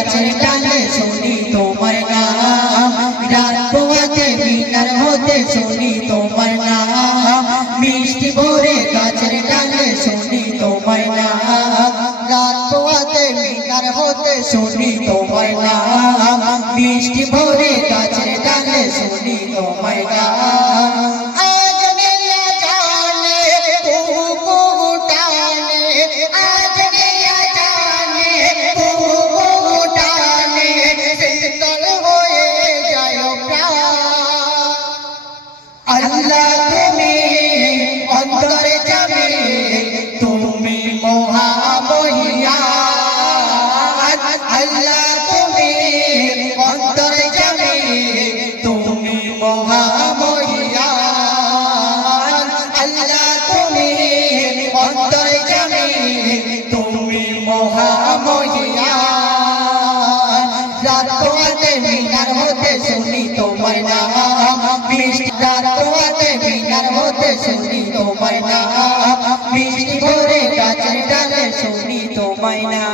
গাছের ডালে শুনি তোমার নাম, রাত পোহাতে মিনার হতে শুনি তোমার নাম, মিষ্টি ভোরে গাছের ডালে শুনি তোমার নাম, রাত পোহাতে মিনার হতে শুনি তোমার নাম, মিষ্টি ভোরে গাছের ডালে শুনি তোমার নাম। আল্লাহ তুমি অন্তরে যাবে, তুমি মহামহিয়ান, আল্লাহ তুমি অন্তরে যাবে, তুমি মহামহিয়ান, আল্লাহ তুমি অন্তরে যাবে, তুমি মহামহিয়ান। রাত পোহাতে মিনার হতে শুনি তোমার নাম, মিষ্টি রাত পোহাতে মিনার হতে শুনি তোমার নাম, মিষ্টি ভোরে গাছের ডালে শুনি তোমার নাম।